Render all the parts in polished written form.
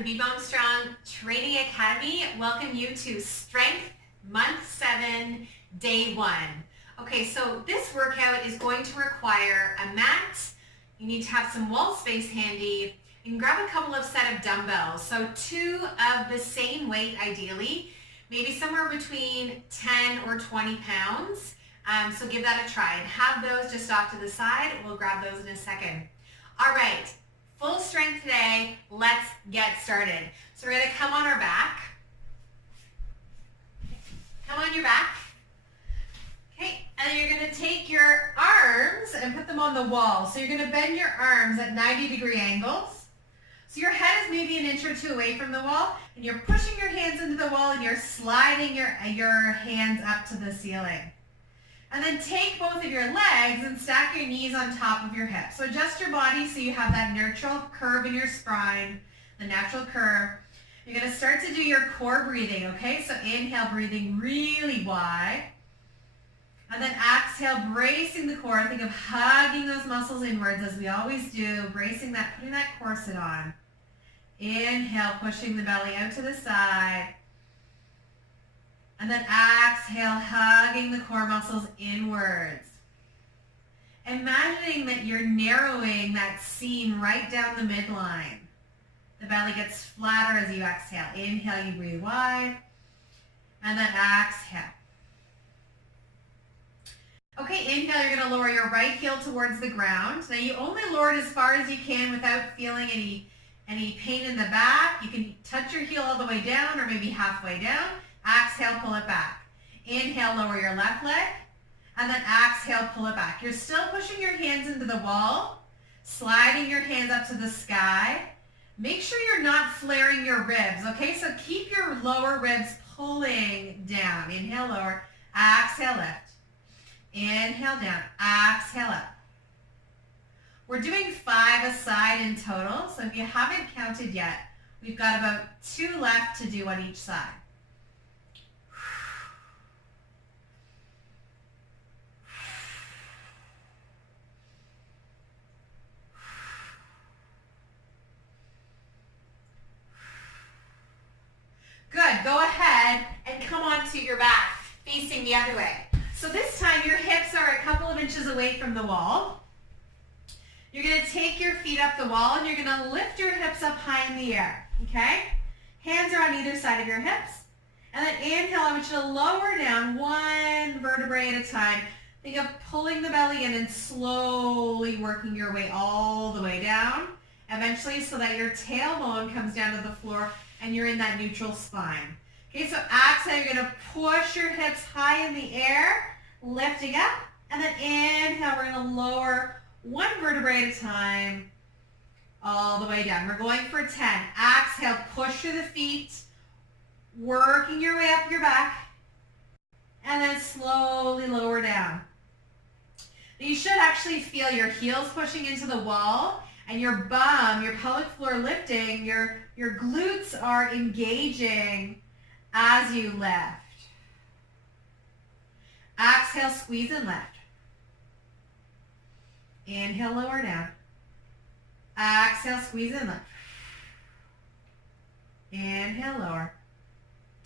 the Be Bone Strong Training Academy welcome you to Strength Month 7, Day 1. Okay, so this workout is going to require a mat. You need to have some wall space handy. You can grab a couple of set of dumbbells. So 2 of the same weight ideally, maybe somewhere between 10 or 20 pounds. So give that a try and have those just off to the side. We'll grab those in a second. All right, full strength today. Let's get started. So we're gonna come on our back. Come on your back. Okay, and then you're gonna take your arms and put them on the wall. So you're gonna bend your arms at 90-degree angles. So your head is maybe an inch or 2 away from the wall, and you're pushing your hands into the wall and you're sliding your hands up to the ceiling. And then take both of your legs and stack your knees on top of your hips. So adjust your body so you have that neutral curve in your spine, the natural curve. You're gonna start to do your core breathing, okay? So inhale, breathing really wide. And then exhale, bracing the core. Think of hugging those muscles inwards as we always do, bracing that, putting that corset on. Inhale, pushing the belly out to the side. And then exhale, hugging the core muscles inwards. Imagining that you're narrowing that seam right down the midline. The belly gets flatter as you exhale. Inhale, you breathe wide. And then exhale. Okay, inhale, you're gonna lower your right heel towards the ground. Now you only lower it as far as you can without feeling any pain in the back. You can touch your heel all the way down or maybe halfway down. Exhale, pull it back. Inhale, lower your left leg. And then exhale, pull it back. You're still pushing your hands into the wall, sliding your hands up to the sky. Make sure you're not flaring your ribs, okay? So keep your lower ribs pulling down. Inhale, lower. Exhale, lift. Inhale, down. Exhale, up. We're doing 5 a side in total. So if you haven't counted yet, we've got about 2 left to do on each side. Good, go ahead and come onto your back, facing the other way. So this time your hips are a couple of inches away from the wall. You're gonna take your feet up the wall and you're gonna lift your hips up high in the air, okay? Hands are on either side of your hips. And then inhale, I want you to lower down 1 vertebrae at a time. Think of pulling the belly in and slowly working your way all the way down, eventually so that your tailbone comes down to the floor and you're in that neutral spine. Okay, so exhale, you're gonna push your hips high in the air, lifting up, and then inhale, we're gonna lower 1 vertebrae at a time, all the way down. We're going for 10. Exhale, push through the feet, working your way up your back, and then slowly lower down. Now you should actually feel your heels pushing into the wall, and your bum, your pelvic floor lifting, your glutes are engaging as you lift. Exhale, squeeze and lift. Inhale, lower down. Exhale, squeeze and lift. Inhale, lower.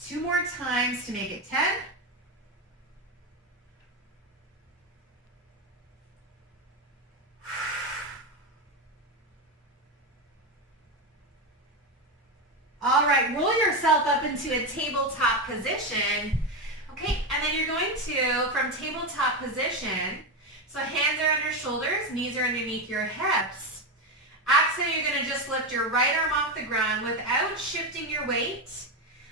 2 more times to make it 10. All right, roll yourself up into a tabletop position. Okay, and then you're going to, from tabletop position, so hands are under shoulders, knees are underneath your hips. Exhale, you're gonna just lift your right arm off the ground without shifting your weight.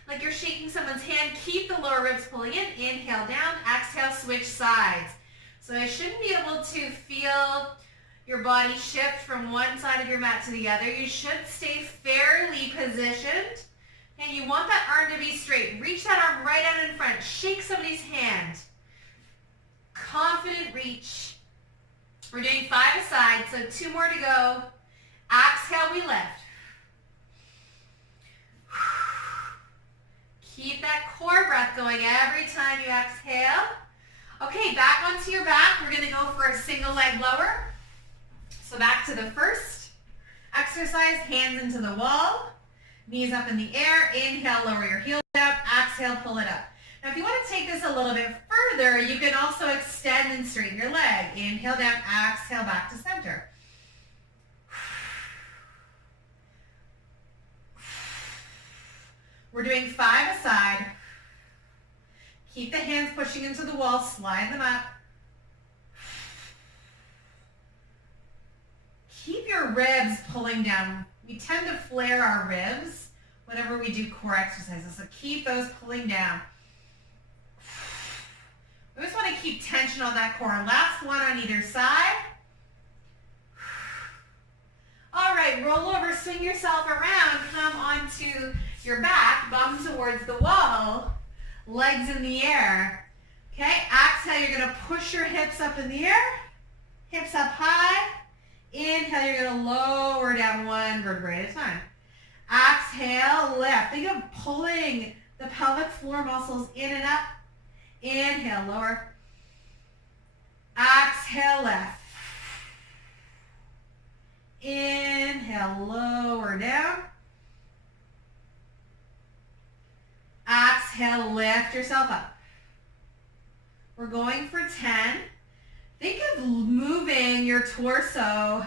Like you're shaking someone's hand, keep the lower ribs pulling in, inhale down, exhale, switch sides. So I shouldn't be able to feel your body shift from one side of your mat to the other. You should stay fairly positioned. And you want that arm to be straight. Reach that arm right out in front. Shake somebody's hand. Confident reach. We're doing 5 a side, so 2 more to go. Exhale, we lift. Keep that core breath going every time you exhale. Okay, back onto your back. We're gonna go for a single leg lower. So back to the first exercise, hands into the wall. Knees up in the air. Inhale, lower your heels down. Exhale, pull it up. Now, if you want to take this a little bit further, you can also extend and straighten your leg. Inhale down, exhale back to center. We're doing 5 aside. Keep the hands pushing into the wall, slide them up. Keep your ribs pulling down. We tend to flare our ribs whenever we do core exercises, so keep those pulling down. We just want to keep tension on that core. Last one on either side. All right, roll over, swing yourself around, come onto your back, bum towards the wall, legs in the air. Okay, exhale, you're going to push your hips up in the air, hips up high. Inhale, you're going to lower down one vertebrae at a time. Exhale, lift. Think of pulling the pelvic floor muscles in and up. Inhale, lower. Exhale, lift. Inhale, lower down. Exhale, lift yourself up. We're going for 10. Think of moving your torso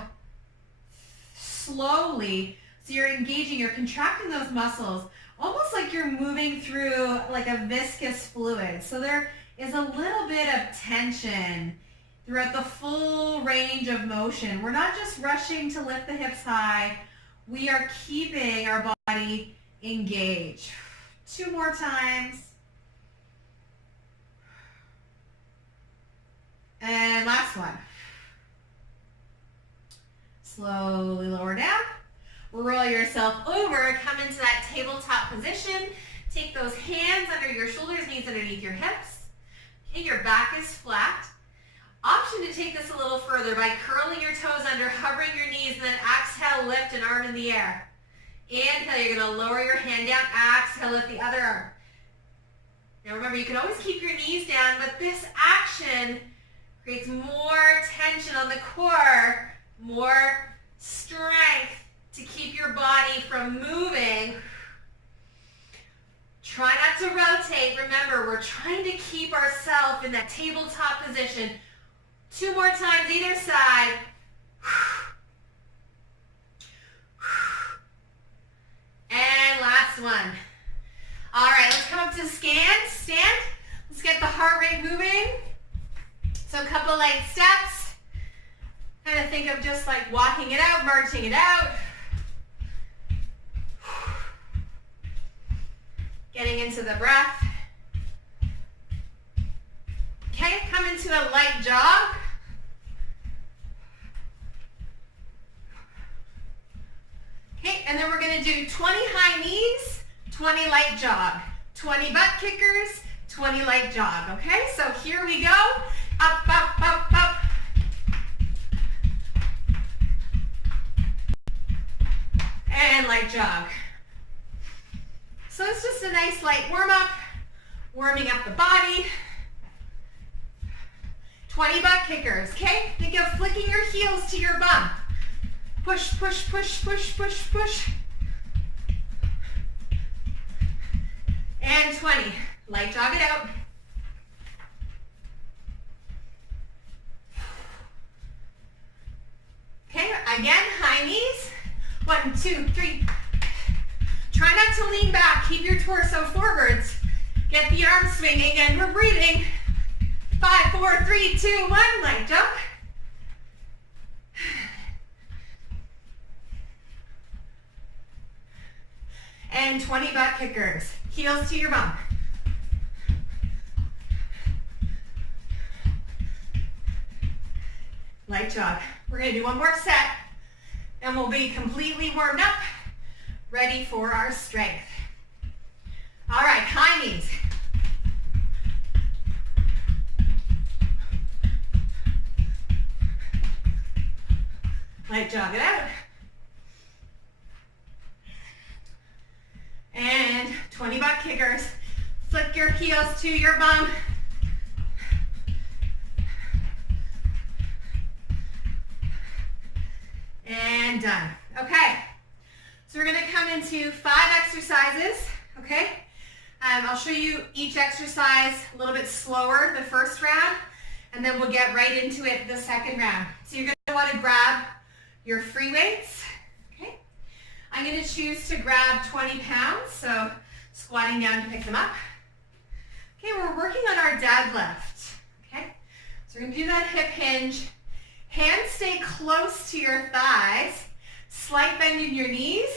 slowly. So you're engaging, you're contracting those muscles, almost like you're moving through like a viscous fluid. So there is a little bit of tension throughout the full range of motion. We're not just rushing to lift the hips high. We are keeping our body engaged. 2 more times. And last one. Slowly lower down. Roll yourself over. Come into that tabletop position. Take those hands under your shoulders, knees underneath your hips. Okay, your back is flat. Option to take this a little further by curling your toes under, hovering your knees, and then exhale, lift an arm in the air. Inhale, you're going to lower your hand down. Exhale, lift the other arm. Now remember, you can always keep your knees down, but this action creates more tension on the core, more strength to keep your body from moving. Try not to rotate. Remember, we're trying to keep ourselves in that tabletop position. 2 more times either side. And last one. All right, let's come up to stand. Let's get the heart rate moving. So a couple light steps. Kind of think of just like walking it out, marching it out. Getting into the breath. Okay, come into a light jog. Okay, and then we're going to do 20 high knees, 20 light jog, 20 butt kickers, 20 light jog. Okay, so here we go. Up, up, up, up. And light jog. So it's just a nice light warm up, warming up the body. 20 butt kickers, okay? Think of flicking your heels to your bum. Push, push, push, push, push, push. And 20. Light jog it out. Okay, again, high knees. 1, 2, 3. Try not to lean back. Keep your torso forwards. Get the arms swinging, and we're breathing. 5, 4, 3, 2, 1. Light jump. And 20 butt kickers. Heels to your bum. Light jog. We're going to do one more set, and we'll be completely warmed up, ready for our strength. All right, high knees. Light jog it out. And 20 butt kickers. Flick your heels to your bum. And done. Okay. So we're gonna come into 5 exercises, okay? I'll show you each exercise a little bit slower the first round, and then we'll get right into it the second round. So you're gonna wanna grab your free weights, okay? I'm gonna choose to grab 20 pounds, so squatting down to pick them up. Okay, we're working on our deadlift, okay? So we're gonna do that hip hinge. Hands stay close to your thighs. Slight bend in your knees.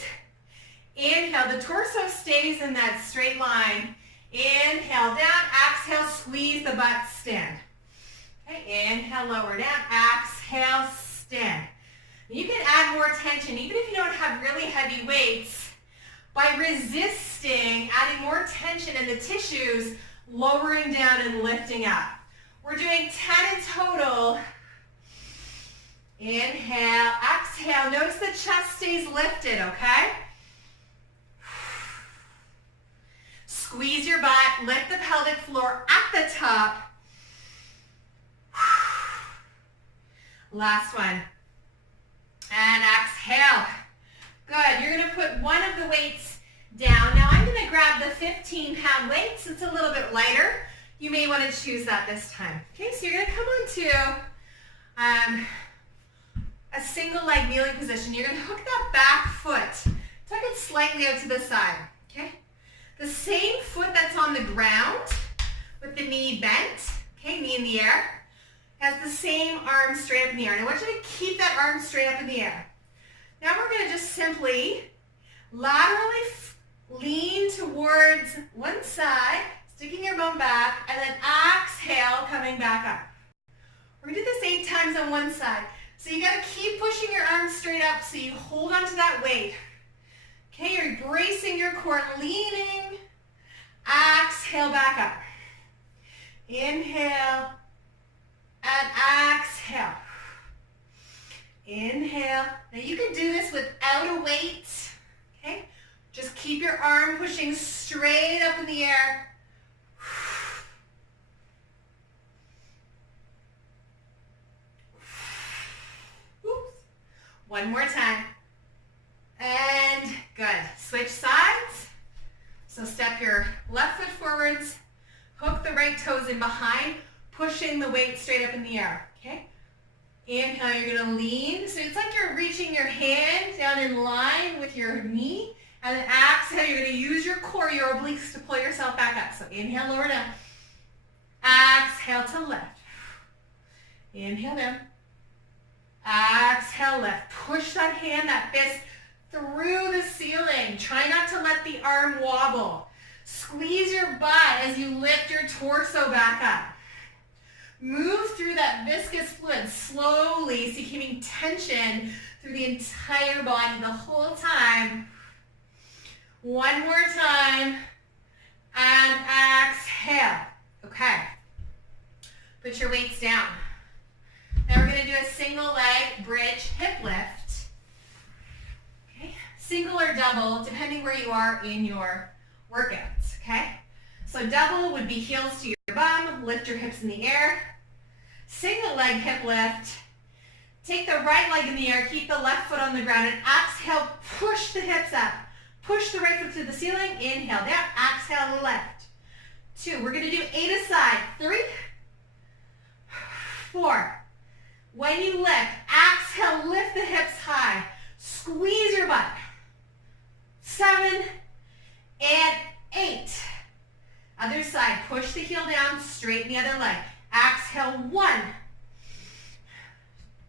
Inhale, the torso stays in that straight line. Inhale, down, exhale, squeeze the butt, stand. Okay, inhale, lower down, exhale, stand. You can add more tension, even if you don't have really heavy weights, by resisting, adding more tension in the tissues, lowering down and lifting up. We're doing 10 in total. Inhale, exhale. Notice the chest stays lifted, okay? Squeeze your butt, lift the pelvic floor at the top. Last one. And exhale. Good. You're going to put one of the weights down. Now I'm going to grab the 15-pound weight since it's a little bit lighter. You may want to choose that this time. Okay, so you're going to come onto a single leg kneeling position. You're going to hook that back foot. Tuck it slightly out to the side. Okay? The same foot that's on the ground with the knee bent, okay, knee in the air, has the same arm straight up in the air. And I want you to keep that arm straight up in the air. Now we're going to just simply laterally lean towards one side, sticking your bum back, and then exhale, coming back up. We're going to do this 8 times on one side. So you got to keep pushing your arms straight up so you hold onto that weight. Okay, you're bracing your core, leaning. Exhale, back up. Inhale, and exhale. Inhale. Now you can do this without a weight. Okay, just keep your arm pushing straight up in the air. Oops. One more time. And good. Switch sides. So step your left foot forwards, hook the right toes in behind, pushing the weight straight up in the air. Okay? Inhale, you're going to lean. So it's like you're reaching your hand down in line with your knee. And then exhale, you're going to use your core, your obliques to pull yourself back up. So inhale, lower down. Exhale to lift. Inhale down. Exhale, lift. Push that hand, that fist through the ceiling. Try not to let the arm wobble. Squeeze your butt as you lift your torso back up. Move through that viscous fluid slowly, so you're keeping tension through the entire body the whole time. One more time. And exhale. Okay. Put your weights down. Now we're going to do a single leg bridge hip lift. Okay. Single or double, depending where you are in your workouts. Okay. So double would be heels to your bum, lift your hips in the air. Single leg hip lift. Take the right leg in the air, keep the left foot on the ground, and exhale, push the hips up. Push the right foot to the ceiling, inhale down, exhale, left. 2, we're going to do 8 aside. 3, 4. When you lift, exhale, lift the hips high. Squeeze your butt. 7 and 8. Other side, push the heel down, straighten the other leg. Exhale, 1,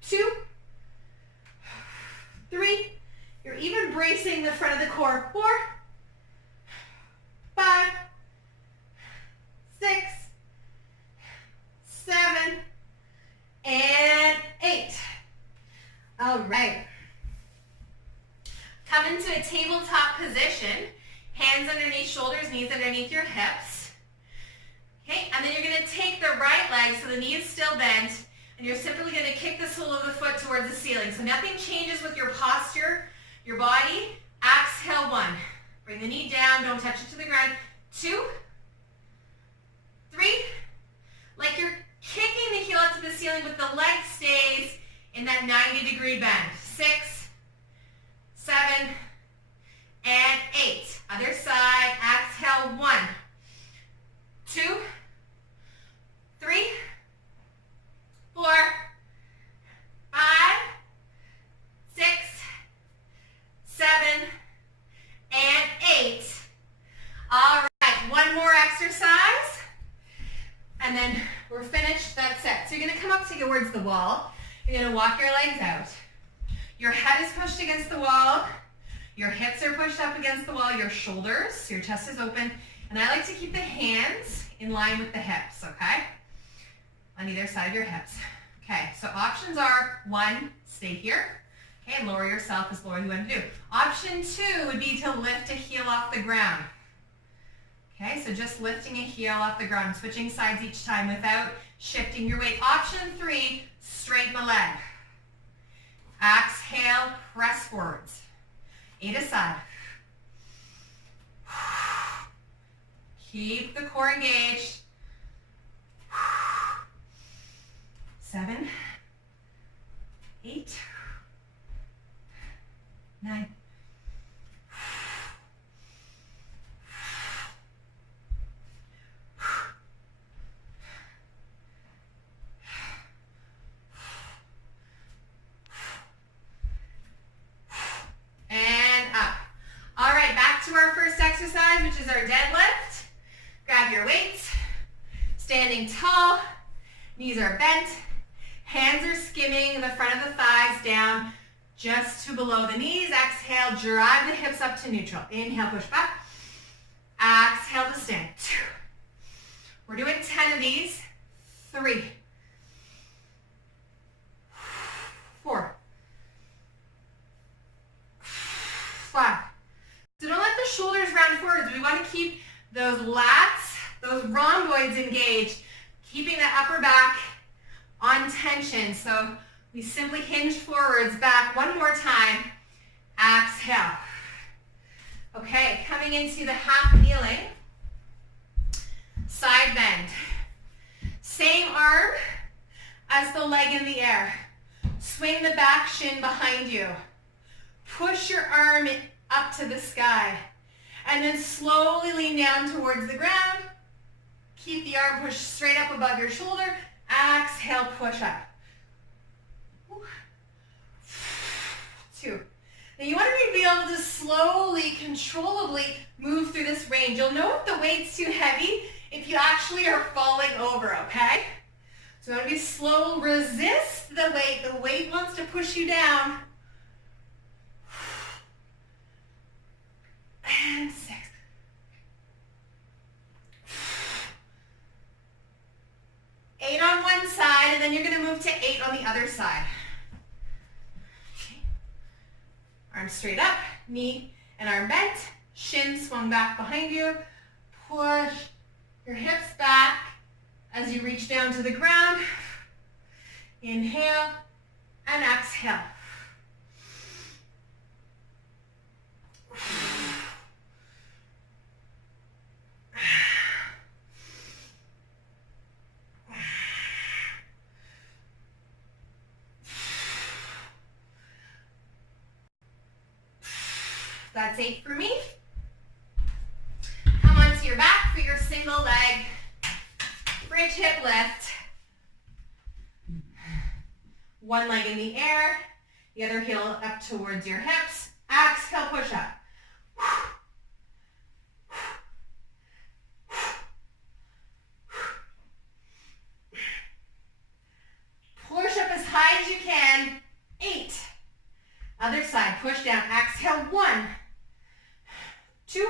2, 3. You're even bracing the front of the core. 4, 5, 6, 7, and 8. All right. Come into a tabletop position. Hands underneath shoulders, knees underneath your hips. Okay, and then you're going to take the right leg, so the knee is still bent, and you're simply going to kick the sole of the foot towards the ceiling. So nothing changes with your posture, your body. Exhale, 1. Bring the knee down, don't touch it to the ground. 2, 3, like you're kicking the heel up to the ceiling, but the leg stays in that 90-degree bend. 6, 7, and 8. Other side, exhale, 1, 2, 3, 4, 5, 6, 7, and 8. All right, one more exercise, and then we're finished. That's it. So you're going to come up towards the wall. You're going to walk your legs out. Your head is pushed against the wall. Your hips are pushed up against the wall. Your shoulders, your chest is open. And I like to keep the hands in line with the hips, okay? On either side of your hips. Okay, so options are 1, stay here. Okay, and lower yourself as low as you want to do. Option 2 would be to lift a heel off the ground. Okay, so just lifting a heel off the ground, switching sides each time without shifting your weight. Option 3, straighten the leg. Exhale, press forwards. 8 aside. Keep the core engaged. 7, 8, 9. And up. All right, back to our first exercise, which is our deadlift. Grab your weights, standing tall, knees are bent, hands are skimming the front of the thighs down just to below the knees. Exhale, drive the hips up to neutral. Inhale, push back. Exhale to stand. 2. We're doing 10 of these. 3, 4, 5. So don't let the shoulders round forwards. We want to keep those lats, those rhomboids engaged, keeping the upper back on tension. So we simply hinge forwards, back. One more time. Exhale. Okay, coming into the half kneeling. Side bend. Same arm as the leg in the air. Swing the back shin behind you. Push your arm up to the sky. And then slowly lean down towards the ground. Keep the arm pushed straight up above your shoulder. Exhale, push up. 2. Now you want to be able to slowly, controllably move through this range. You'll know if the weight's too heavy if you actually are falling over, okay? So you want to be slow, resist the weight. The weight wants to push you down. And 6. 8 on one side, and then you're going to move to 8 on the other side. Okay. Arms straight up, knee and arm bent, shin swung back behind you. Push your hips back as you reach down to the ground. Inhale and exhale. That's 8 for me. Come onto your back for your single leg bridge hip lift. One leg in the air, the other heel up towards your hips. Exhale, push up. Push up as high as you can. 8. Other side, push down. Exhale, 1, 2,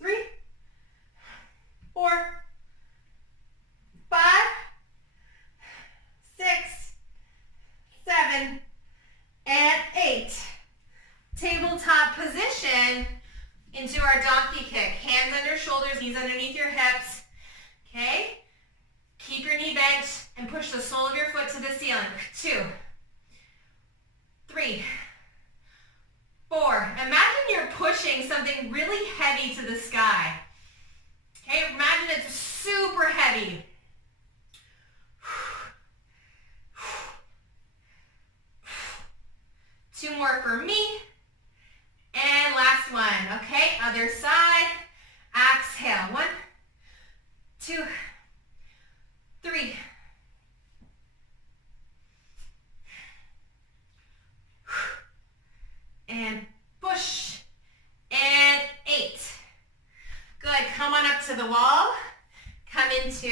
3, 4, 5, 6, 7, and 8. Tabletop position into our donkey kick. Hands under shoulders, knees underneath your hips. Okay? Keep your knee bent and push the sole of your foot to the ceiling. 2, 3, 4. Imagine you're pushing something really heavy to the sky. Okay, imagine it's super heavy. 2 more for me. other side. Exhale. 1, 2, 3. And push. And 8. Good. Come on up to the wall. Come into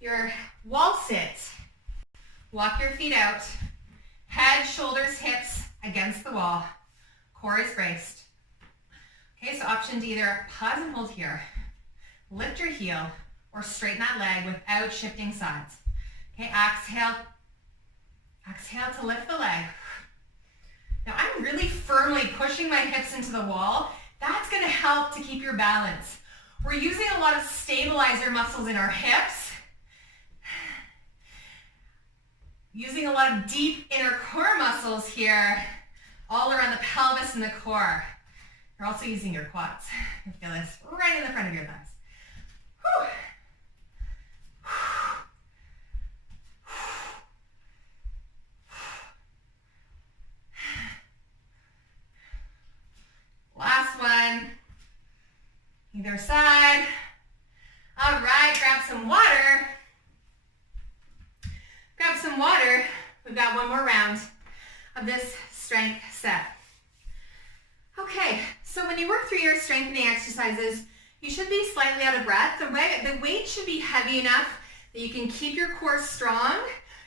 your wall sit. Walk your feet out. Head, shoulders, hips against the wall. Core is braced. Okay, so option to either pause and hold here, lift your heel, or straighten that leg without shifting sides. Okay, exhale. Exhale to lift the leg. Now I'm really firmly pushing my hips into the wall. That's going to help to keep your balance. We're using a lot of stabilizer muscles in our hips. Using a lot of deep inner core muscles here, all around the pelvis and the core. You're also using your quads. You feel this right in the front of your thighs. Whew. Last one. Either side. All right, grab some water. Grab some water. We've got one more round of this strength set. Okay, so when you work through your strengthening exercises, you should be slightly out of breath. The weight should be heavy enough that you can keep your core strong.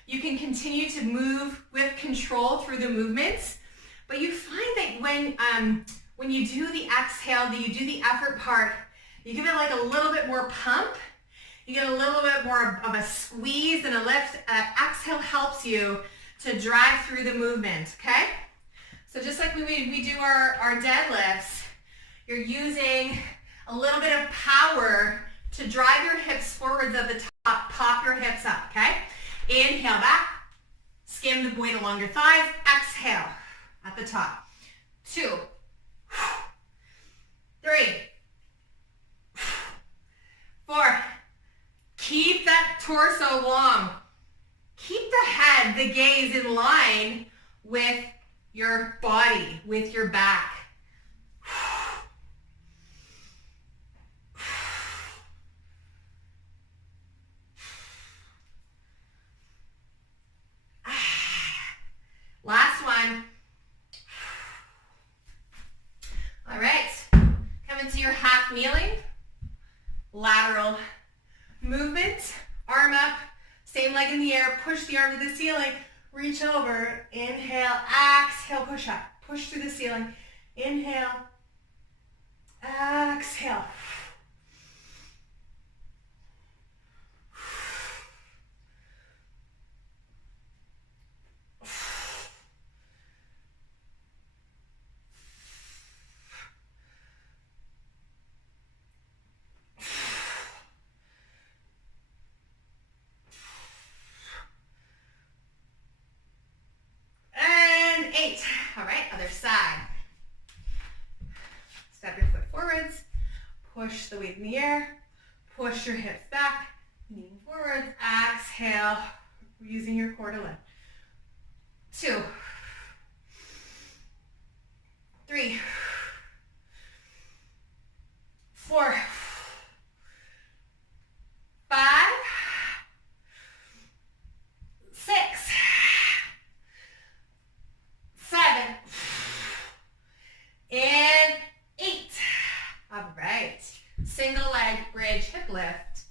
You can continue to move with control through the movements. But you find that when you do the exhale, that you do the effort part, you give it like a little bit more pump. You get a little bit more of a squeeze and a lift. Exhale helps you to drive through the movement, okay? So just like when we do our deadlifts, you're using a little bit of power to drive your hips forwards at the top, pop your hips up, okay? Inhale back, skim the weight along your thighs, exhale at the top. 2, 3, 4. Keep that torso long. Keep the head, the gaze in line with your body, with your back. Last one. All right, come into your half kneeling, lateral movement, arm up, same leg in the air, push the arm to the ceiling, reach over, inhale, exhale, push up, push through the ceiling, inhale, exhale. All right, other side. Step your foot forwards, push the weight in the air, push your hips back, lean forwards, exhale, using your core to lift. 2, 3, 4, 5, 6, 7, and 8. All right. Single leg bridge hip lift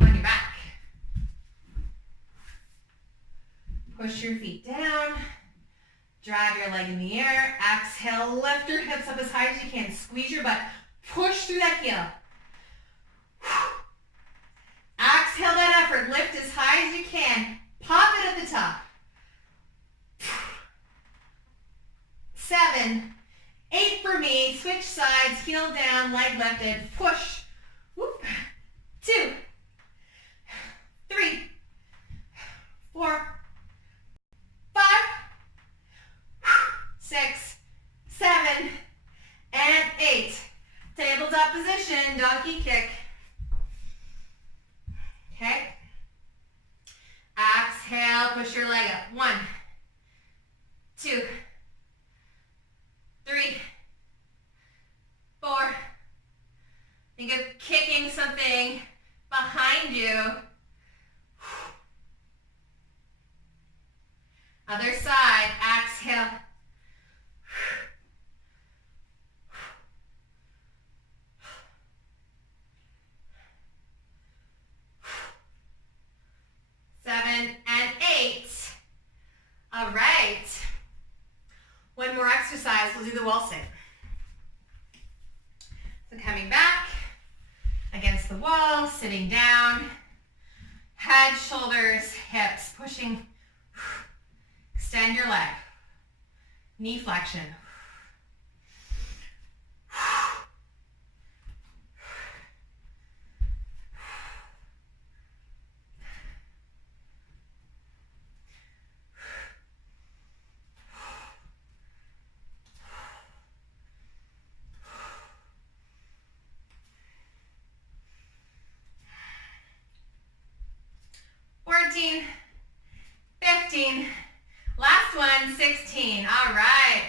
on your back. Push your feet down. Drive your leg in the air. Exhale, lift your hips up as high as you can. Squeeze your butt. Push through that heel. Exhale that effort. Lift as high as you can. Pop it at the top. 7, 8 for me. Switch sides, heel down, leg lifted. Push. Whoop. 2, 3, 4, 5, 6, 7, and 8. Tabletop position, donkey kick. Okay. Exhale, push your leg up. 1, 2, 3, Think of kicking something behind you. Other side, exhale. 7 and 8. All right. One more exercise, we'll do the wall sit. So coming back against the wall, sitting down, head, shoulders, hips, pushing. Extend your leg. Knee flexion. 14, 15, last one, 16. All right.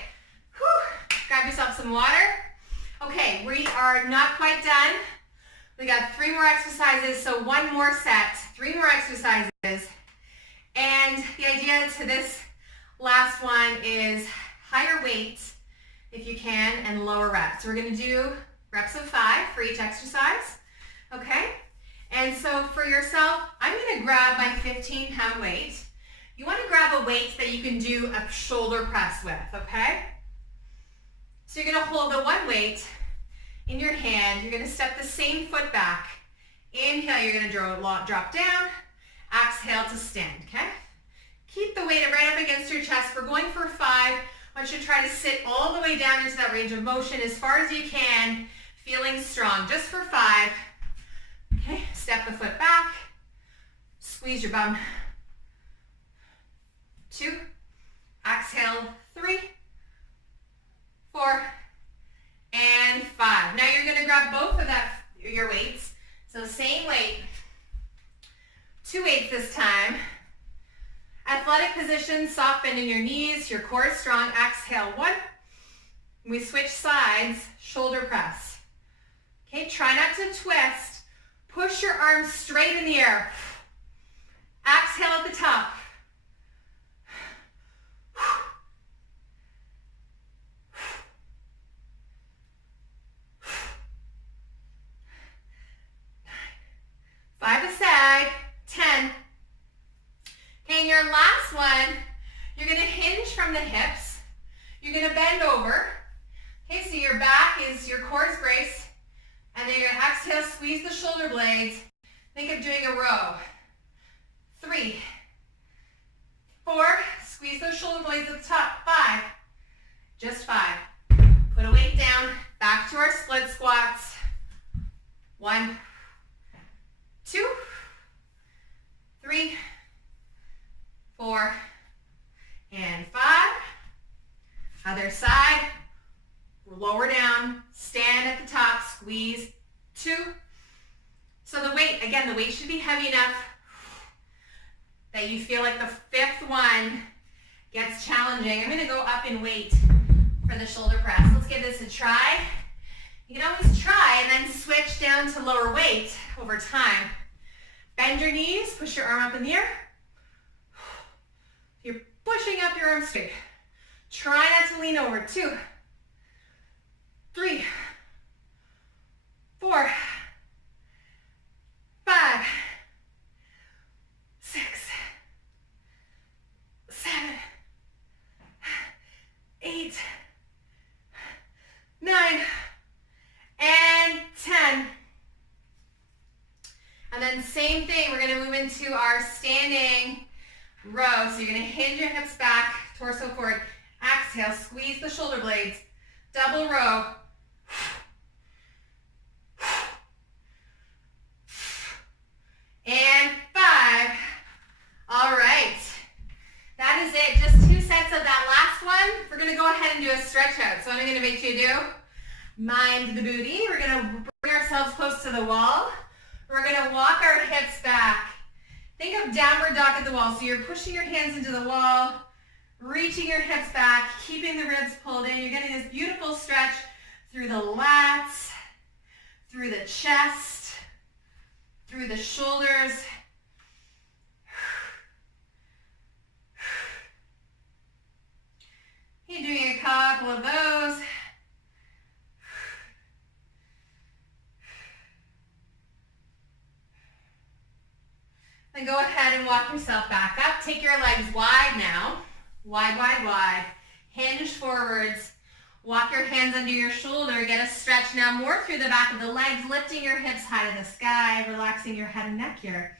Whew. Grab yourself some water. Okay, we are not quite done. We got 3 more exercises, so 1 more set, 3 more exercises. And the idea to this last one is higher weight if you can and lower reps. So we're going to do reps of 5 for each exercise. Okay? And so for yourself, I'm going to grab my 15-pound weight. You want to grab a weight that you can do a shoulder press with, okay? So you're going to hold the one weight in your hand. You're going to step the same foot back. Inhale, you're going to drop down. Exhale to stand, okay? Keep the weight right up against your chest. We're going for 5. I want you to try to sit all the way down into that range of motion as far as you can, feeling strong. Just for 5. Okay, step the foot back, squeeze your bum. 2, exhale, 3, 4, and 5. Now you're gonna grab both of your weights. So same weight, 2 weights this time. Athletic position, soft bend in your knees, your core is strong. Exhale, 1. We switch sides, shoulder press. Okay, try not to twist. Push your arms straight in the air. Exhale at the top. Five aside, 10. Okay, and your last one, you're gonna hinge from the hips. You're gonna bend over. Okay, so your back is your core is braced. And then your exhale, squeeze the shoulder blades. Think of doing a row. 3, 4, squeeze those shoulder blades at the top. 5, just 5. Put a weight down, back to our split squats. 1, 2, 3, 4, and 5. Other side. Lower down, stand at the top, squeeze. 2. So the weight, again, the weight should be heavy enough that you feel like the 5th one gets challenging. I'm going to go up in weight for the shoulder press. Let's give this a try. You can always try and then switch down to lower weight over time. Bend your knees, push your arm up in the air. You're pushing up your arm straight. Try not to lean over. 2, 3, 4, 5, 6, 7, 8, 9, and 10. And then same thing, we're going to move into our standing row. So you're going to hinge your hips back, torso forward. Exhale, squeeze the shoulder blades. Double row. And 5. All right. That is it. Just 2 sets of that last one. We're going to go ahead and do a stretch out. So what I'm going to make you do, mind the booty. We're going to bring ourselves close to the wall. We're going to walk our hips back. Think of downward dog at the wall. So you're pushing your hands into the wall, reaching your hips back, keeping the ribs pulled in. You're getting this beautiful stretch through the lats, through the chest, through the shoulders. You're doing a couple of those. Then go ahead and walk yourself back up. Take your legs wide now. Wide, wide, wide. Hinge forwards. Walk your hands under your shoulder. Get a stretch now more through the back of the legs, lifting your hips high to the sky, relaxing your head and neck here.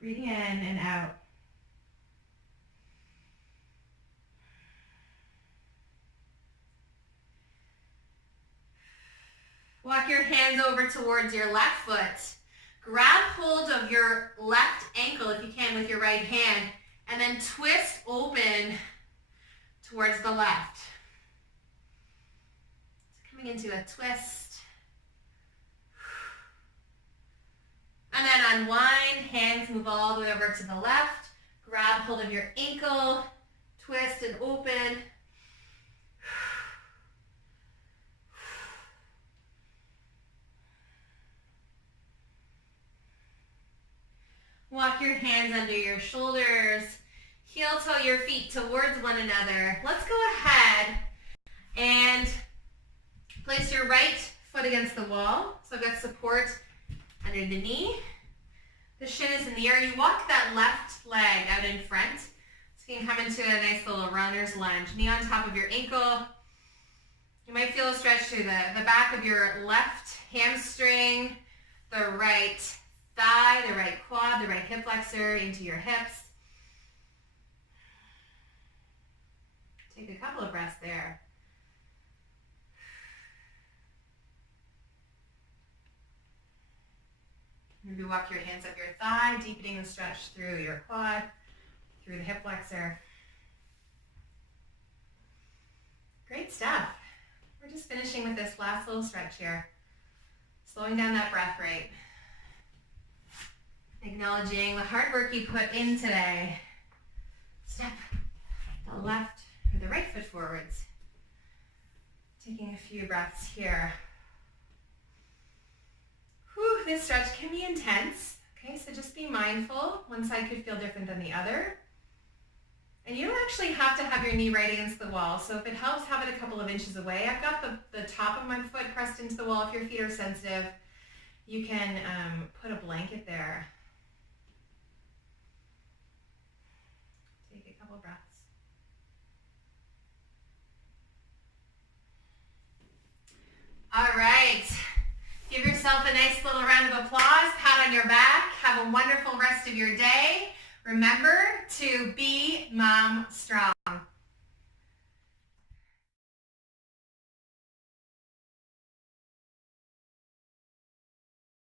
Breathing in and out. Walk your hands over towards your left foot. Grab hold of your left ankle if you can with your right hand, and then twist open towards the left. So coming into a twist. And then unwind, hands move all the way over to the left. Grab hold of your ankle, twist and open. Walk your hands under your shoulders. Heel toe your feet towards one another. Let's go ahead and place your right foot against the wall. So I've got support under the knee. The shin is in the air. You walk that left leg out in front. So you can come into a nice little runner's lunge. Knee on top of your ankle. You might feel a stretch through the back of your left hamstring, the right thigh, the right quad, the right hip flexor into your hips. Take a couple of breaths there. Maybe walk your hands up your thigh, deepening the stretch through your quad, through the hip flexor. Great stuff. We're just finishing with this last little stretch here. Slowing down that breath rate. Acknowledging the hard work you put in today. Step the left or the right foot forwards. Taking a few breaths here. Whew, this stretch can be intense. Okay, so just be mindful. One side could feel different than the other. And you don't actually have to have your knee right against the wall. So if it helps, have it a couple of inches away. I've got the top of my foot pressed into the wall. If your feet are sensitive, you can put a blanket there. Take a couple breaths. All right. Give yourself a nice little round of applause. Pat on your back. Have a wonderful rest of your day. Remember to be mom strong.